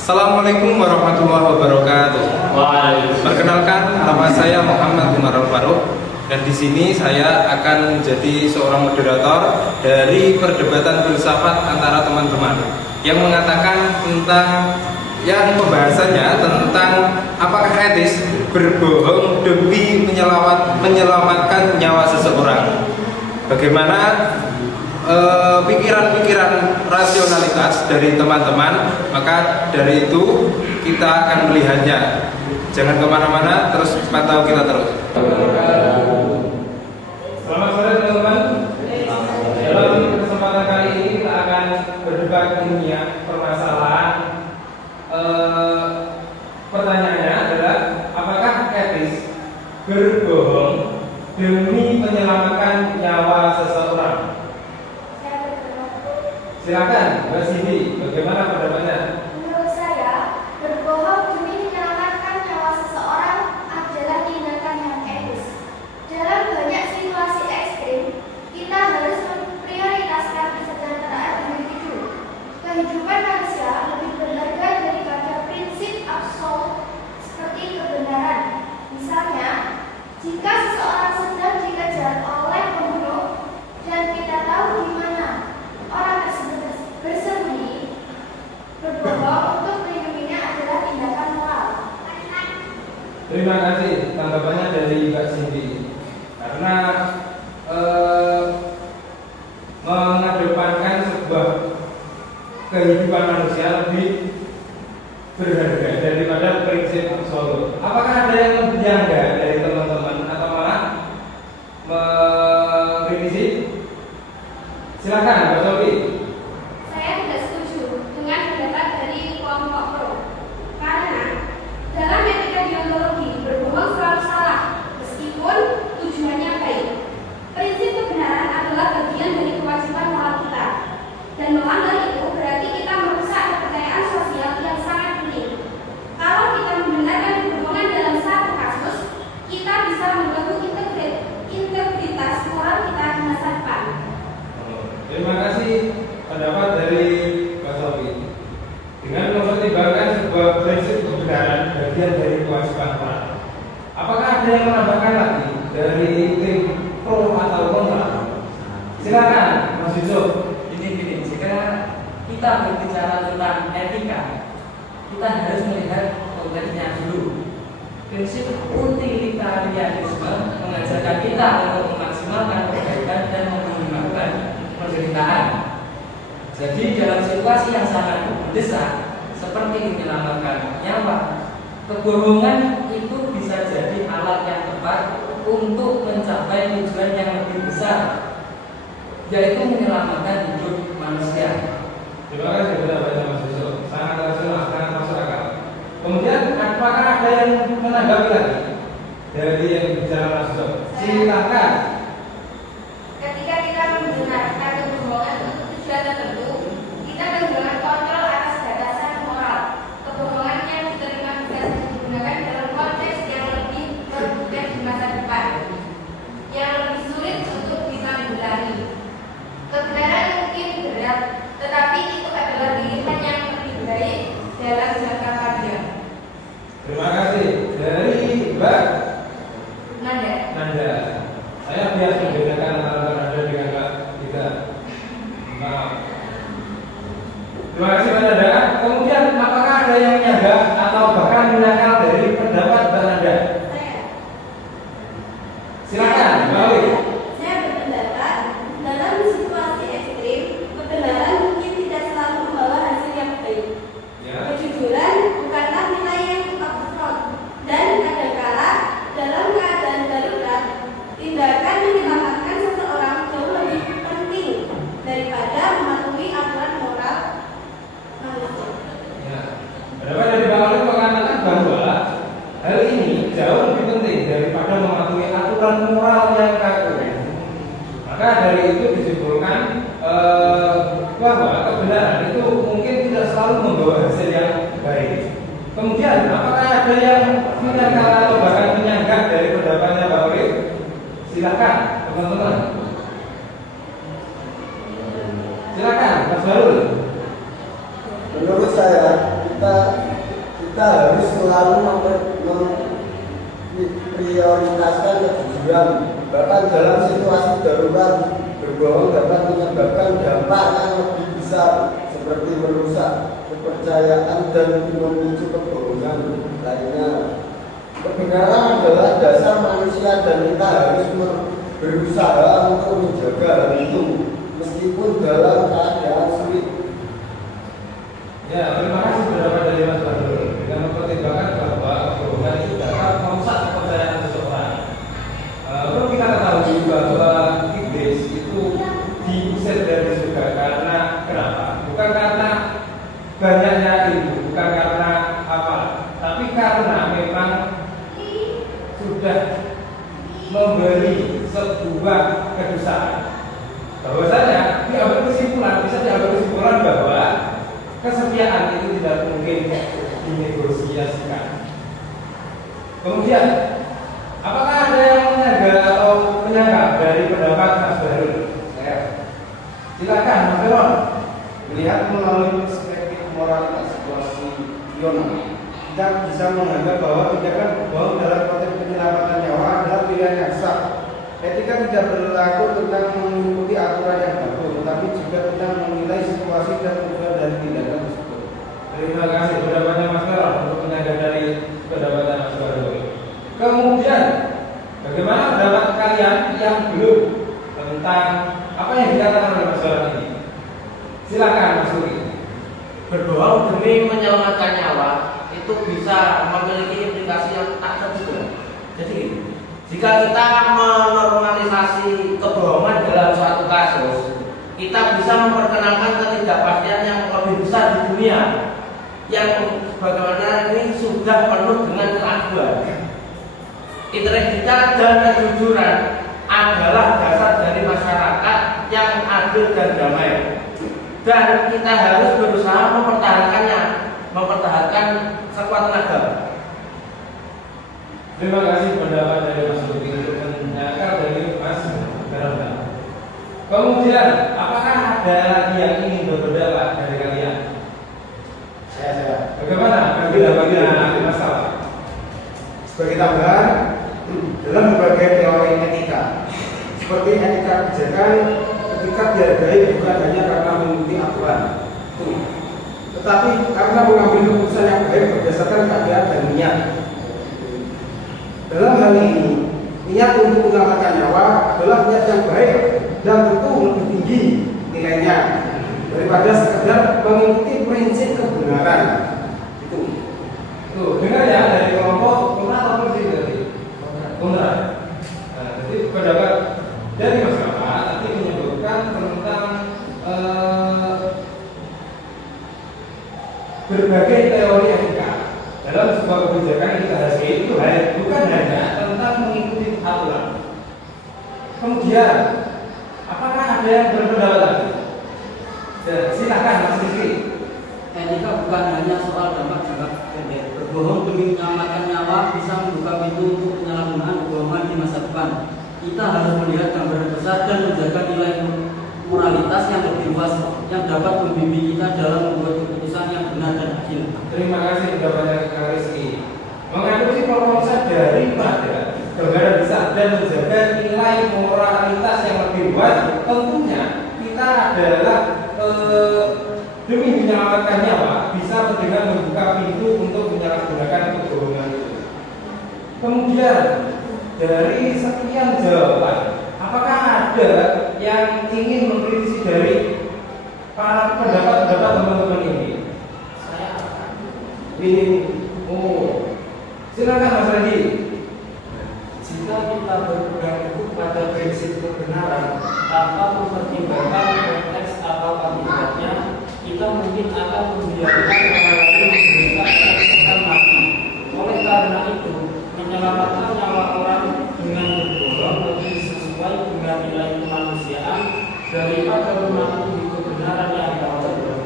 Assalamualaikum warahmatullahi wabarakatuh. Waalaikumsalam. Perkenalkan, nama saya Muhammad Umar Al-Faruq dan di sini saya akan menjadi seorang moderator dari perdebatan filsafat antara teman-teman yang mengatakan tentang pembahasannya tentang apakah etis berbohong demi menyelamatkan nyawa seseorang. Bagaimana pikiran-pikiran rasionalitas dari teman-teman, maka dari itu kita akan melihatnya. Jangan kemana-mana, terus pantau kita terus. Selamat sore teman-teman. Dalam kesempatan kali ini kita akan berdebat ilmiah permasalahan. Pertanyaannya adalah apakah etis berbohong demi menyelamatkan nyawa seseorang? Silakan, Mbak Siti, bagaimana pendapatnya? Menurut saya, berbohong demi menyelamatkan nyawa seseorang adalah tindakan yang etis. Dalam banyak situasi ekstrim, kita harus memprioritaskan kesejahteraan individu. Kehidupan manusia lebih berharga daripada prinsip absolut seperti kebenaran. Misalnya, jika seseorang sedang dikejar oleh pembunuh dan kita tahu di mana orang tersebut bersembunyi, berbohong untuk melindunginya adalah tindakan moral. Terima kasih tanggapannya dari Mbak Cindy. Karena mengedepankan sebuah kehidupan manusia lebih berharga daripada prinsip absolut. Apakah ada yang menjanggal dari teman-teman atau malah mengkritisi? Silakan, Mbak Sofi. Saya tidak setuju dengan pendapat dari kelompok pro. Karena dalam etika deontologi, berbohong selalu salah meskipun tujuannya baik. Prinsip kebenaran adalah bagian dari kewajiban moral kita. Dan melanggar itu berarti kita merusak kepercayaan sosial yang sangat penting. Kalau kita membenarkan kebohongan dalam satu kasus, kita bisa mengganggu integritas moral kita di masa depan. Terima kasih pendapat dari Mbak Sofi. Dengan mempertimbangkan sebuah prinsip kebenaran bagian dari kewajiban moral, apakah ada yang menambahkan lagi dari tim pro atau kontra? Silakan, Mas Yusuf. Gini, jika kita berbicara tentang etika, kita harus melihat konteksnya dulu. Prinsip utilitarianisme mengajarkan kita untuk memaksimalkan kebaikan dan meminimalkan penderitaan. Jadi dalam situasi yang sangat mendesak seperti menyelamatkan nyawa, kebohongan itu bisa jadi alat yang tepat untuk mencapai tujuan yang lebih besar, yaitu menyelamatkan hidup manusia. Terima kasih pendapatnya Mas Yusuf. Sangat rasional, sangat masuk akal. Kemudian apakah ada yang menanggapi lagi dari yang bicara Mas Yusuf? Silakan. Ketika kita membenarkan kebohongan untuk tujuan tertentu, kita kehilangan kontrol atas batasan moral. Kebohongan yang diterima bisa digunakan dalam konteks yang lebih produktif di masa depan, yang lebih sulit untuk ditanggulangi. Kebenaran mungkin berat, tetapi itu adalah pilihan yang lebih baik dalam jangka panjang. Terima kasih dari Mbak Nanda. Saya biasa membedakan antara Nanda dengan Mbak Gita. Maaf. Terima kasih Mbak Nanda. Kemudian apakah ada yang menyanggah atau bahkan menangkal dari pendapat Mbak Nanda? Silakan, Mbak Wi. Saya berpendapat dalam situasi ekstrim, kebenaran mungkin tidak selalu membawa hasil yang baik. Ya. Kejujuran bukanlah nilai yang absolut, dan kadangkala dalam keadaan darurat, tindakan menyelamatkan seseorang jauh lebih penting daripada mematuhi aturan moral manusia. Ya. Pendapat dari Mbak Wi mengatakan bahwa hal ini jauh lebih penting daripada mematuhi aturan moral yang kaku. Maka dari itu disimpulkan bahwa kebenaran itu mungkin tidak selalu membawa hasil yang baik. Kemudian, apakah ada yang menangkal atau bahkan menyanggah dari pendapatnya Mbak Wi? Silakan, teman-teman. Silakan, Mas Barul. Menurut saya, kita selalu memprioritaskan kejujuran. Bahkan dalam situasi darurat, berbohong dapat menyebabkan dampak yang lebih besar, seperti merusak kepercayaan dan memicu kebohongan lainnya. Kebenaran adalah dasar manusia dan kita harus berusaha untuk menjaga hal itu meskipun dalam keadaan sulit. Ya, terima kasih pendapat dari Mas Badrul. Dengan mempertimbangkan bahwa kebohongan itu dapat merusak kepercayaan seseorang. Perlu kita ketahui bahwa iblis itu diusir dari surga karena kenapa? Bukan karena banyaknya ilmu, bukan karena apa, tapi karena memang sudah memberi sebuah kedustaan. Bahwasanya bisa diambil kesimpulan bahwa kesetiaan itu tidak mungkin dinegosiasikan. Kemudian, apakah ada yang menyanggah dari pendapat Mas Badrul? Silakan, Mas Badrul. Melihat melalui perspektif moralitas situasi Yona, kita bisa menganggap bahwa tindakan berbohong dalam konteks penyelamatan nyawa adalah pilihan yang sah. Etika tidak berlaku tentang mengikuti aturan yang baku, tetapi juga tentang menilai situasi dan tujuan dari tindakan tersebut. Terima kasih pendapatnya Mas Badrul untuk menyanggah dari pendapatnya Mas Badrul. Kemudian, bagaimana pendapat kalian yang belum tentang apa yang dikatakan oleh Mas Badrul ini? Silakan Mas Uri. Berbohong demi menyelamatkan nyawa itu bisa memiliki implikasi yang tak terduga. Jadi, jika kita menormalisasi kebohongan dalam suatu kasus, kita bisa memperkenalkan ketidakpastian yang lebih besar di dunia, yang bagaimana ini sudah penuh dengan keraguan. Integritas dan kejujuran adalah dasar dari masyarakat yang adil dan damai. Dan kita harus berusaha mempertahankan sekuat tenaga. Terima kasih pendapat dari Mas Uri untuk menyangkal dari Mas Badrul. Kemudian, apakah ada lagi yang ingin berpendapat dari kalian? Saya. Bagaimana pendapatnya Mas Salah? Sebagai tambahan, dalam berbagai teori etika, seperti etika kebijakan, ketika dihargai bukan hanya karena mengikuti aturan, tetapi karena mengambil keputusan yang baik berdasarkan keadaan dan niat. Dalam hal ini, niat untuk menyelamatkan nyawa adalah niat yang baik dan tentu lebih tinggi nilainya daripada sekedar mengikuti prinsip kebenaran. Tuh, dengar ya dari kelompok kontra atau bersih tadi? Kontra. Nah, jadi pendapat dari masyarakat nanti menyebutkan tentang berbagai teori etika dalam sebuah kebijakan yang kita hasilkan itu bukan hanya tentang mengikuti aturan. Kemudian, apakah ada yang berpendapat lagi? Silakan Mas Rizky. Etika bukan hanya soal dampak-dampak pendek. Berbohong demi menyelamatkan nyawa bisa membuka pintu untuk penyalahgunaan kebohongan di masa depan. Kita harus melihat gambaran besar dan menjaga nilai moralitas yang lebih luas yang dapat membimbing kita dalam membuat keputusan yang benar dan adil. Terima kasih pendapatnya Kak Rizky. Mengadopsi konsep daripada gambaran besar dan menjaga nilai moralitas yang lebih luas, tentunya kita adalah demi menyelamatkan nyawa bisa dengan membuka pintu untuk menyalahgunakan kebohongan itu. Kemudian dari sekian jawaban, apakah ada yang ingin mengkritisi dari para pendapat-pendapat teman-teman ini? Saya Ini Silakan Mas Redi. jika kita berpegang teguh pada prinsip kebenaran tanpa mempertimbangkan konteks atau akibatnya, kita mungkin akan membiarkan orang lain menderita dan mati. Oleh karena itu, menyelamatkan nyawa orang dengan berbohong lebih sesuai dengan nilai kemanusiaan daripada mematuhi kebenaran yang terlalu.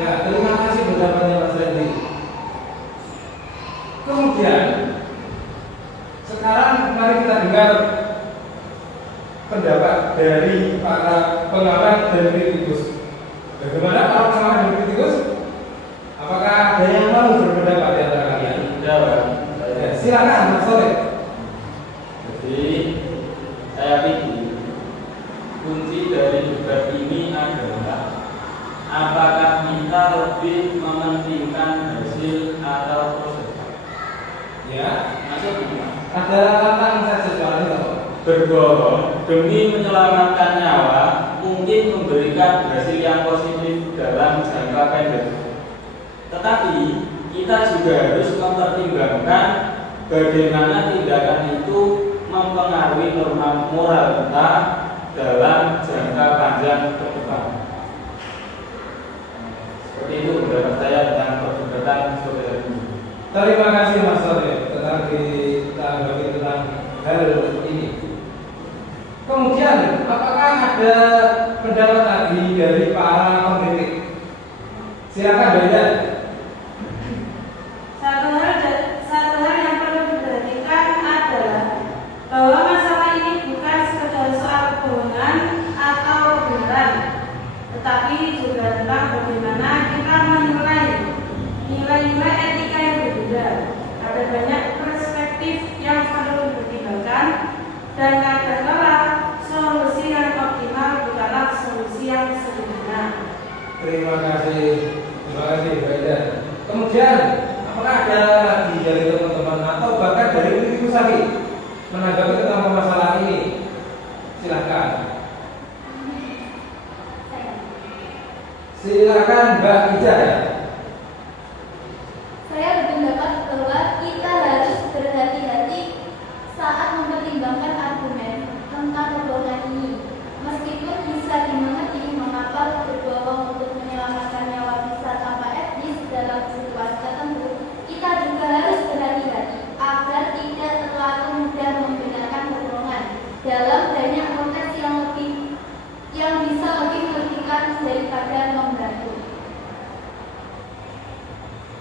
Ya, terima kasih pendapatnya Mas Redi. Kemudian sekarang mari kita dengar pendapat dari para pengamat dan kritikus. Bagaimana para pengamat dan kritikus? Apakah ada yang mau berpendapat di antara kalian? Dan silakan Mas Soleh. Jadi saya pikir kunci dari debat ini adalah apakah kita lebih mementingkan hasil atau proses. Ya, Maksudnya ada tantang saja soal itu. berbohong demi menyelamatkan nyawa mungkin memberikan hasil yang positif dalam jangka pendek. Tetapi kita juga harus mempertimbangkan bagaimana tindakan itu mempengaruhi norma moral kita dalam jangka panjang ke depan. Seperti itu pendapat saya tentang perdebatan sore ini. Terima kasih Mas Soleh tentang ditanggapi tentang hal ini. Kemudian, apakah ada pendapat lagi dari para pengkritik? Silakan Beda. Satu hal yang perlu diperhatikan adalah bahwa masalah ini bukan sekedar soal kebohongan atau kebenaran, tetapi juga tentang bagaimana kita menilai nilai-nilai etika yang berbeda. Ada banyak perspektif yang perlu dipertimbangkan dan kadang-kala solusi yang optimal bukanlah solusi yang sederhana. Terima kasih Beda. Kemudian, apakah ada lagi dari teman-teman atau bahkan dari diriku sendiri menanggapi tentang masalah ini? Silakan. Silakan Mbak Ija. Saya berpendapat bahwa kita harus berhati-hati saat mempertimbangkan argumen tentang kebohongan ini. Meskipun bisa dimengerti mengapa berbohong untuk menyelamatkan nyawa bisa tanpa etis dalam situasi tertentu, kita juga harus berhati-hati agar tidak terlalu mudah membenarkan kebohongan dalam banyak konteks yang bisa lebih merugikan daripada membantu.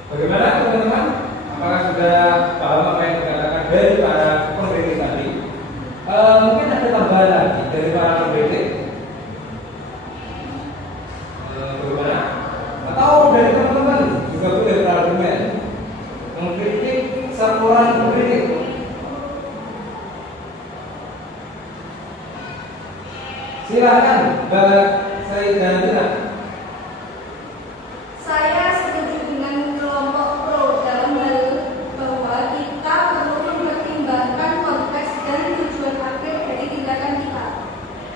Bagaimana teman-teman? Apakah sudah paham apa yang dikatakan dari para pengkritik tadi? Mungkin ada tambahan lagi dari para pengkritik. Bagaimana? Atau dari teman-teman juga boleh berargumen mengkritik seorang pengkritik. Silakan Mbak Sayyidatina. Saya setuju dengan kelompok pro dalam hal bahwa kita perlu mempertimbangkan konteks dan tujuan akhir dari tindakan kita.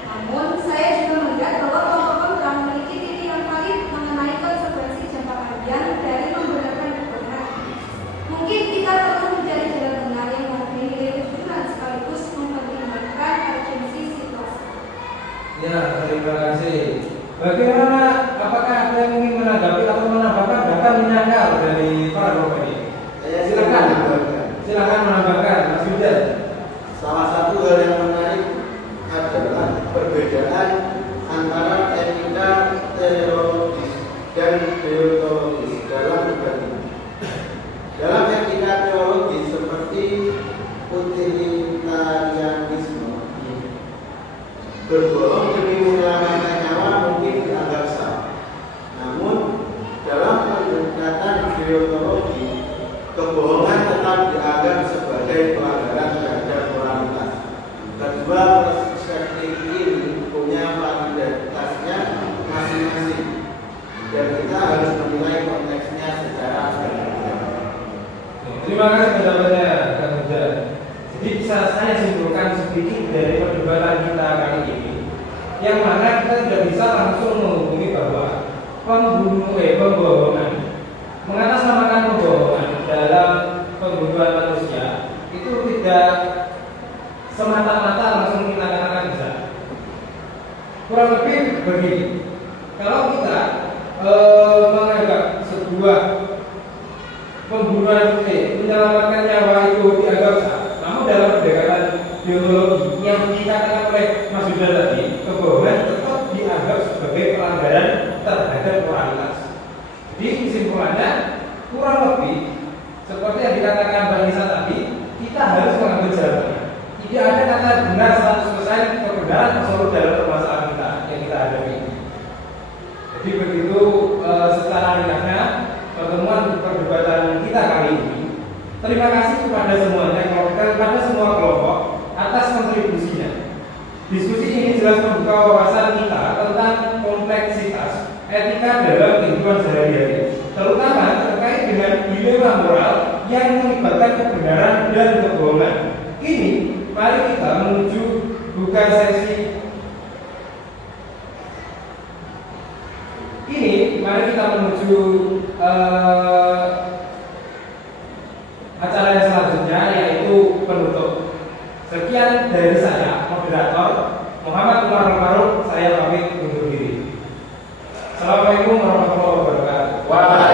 Namun, saya juga melihat bahwa kelompok kontra memiliki titik yang valid mengenai konsekuensi jangka panjang dari membenarkan kebohongan. Mungkin kita perlu mencari jalan tengah yang memberi nilai kejujuran sekaligus mempertimbangkan urgensi situasi. Ya, terima kasih. Bagaimana? Apakah ada yang ingin menanggapi atau menambahkan bahkan menyangkal dari para kelompok ini? Silakan. Silakan menambahkan, Mas Yuda. Salah satu hal yang menarik adalah perbedaan antara etika teleologis dan deontologis dalam debat ini. Dalam etika teologis seperti utilitarianisme, berbohong demi menyelamatkan nyawa mungkin dianggap sah. Namun, dalam pendekatan deontologi, kebohongan tetap dianggap sebagai pelanggaran terhadap moralitas. Kedua perspektif ini punya validitasnya masing-masing, dan kita harus menilai konteksnya secara berbeda. Terima kasih pendapatnya, Kang Hujan. Jadi bisa saya simpulkan sedikit dari perdebatan kita kali ini, yang mana kita tidak bisa langsung menghubungi bahwa pembohongan, mengatasnamakan pembohongan dalam pembunuhan manusia itu tidak semata-mata langsung kita katakan bisa. Kurang lebih begini, kalau kita menganggap sebuah pembunuhan menyelamatkan nyawa itu dianggap sah, namun dalam pendekatan biologi yang dikatakan oleh Mas Yuda tadi, kebohongan tetap dianggap sebagai pelanggaran terhadap moralitas. Jadi kesimpulannya kurang lebih seperti yang dikatakan Mbak Nisa tadi, kita harus mengambil jalan tengah. Tidak ada kata benar 100% kebenaran absolut dalam permasalahan kita yang kita hadapi ini. Jadi begitu secara ringkasnya pertemuan perdebatan kita kali ini Terima kasih kepada semuanya, kepada semua kelompok atas kontribusinya. Diskusi ini jelas membuka wawasan kita tentang kompleksitas etika dalam kehidupan sehari-hari, terutama terkait dengan dilema moral yang melibatkan kebenaran dan kebohongan. Kini, mari kita menuju buka sesi. Mari kita menuju acara yang selanjutnya, yaitu penutup. Sekian dari saya, moderator Muhammad Umar Faruk. Saya pamit undur diri. Assalamualaikum warahmatullahi wabarakatuh.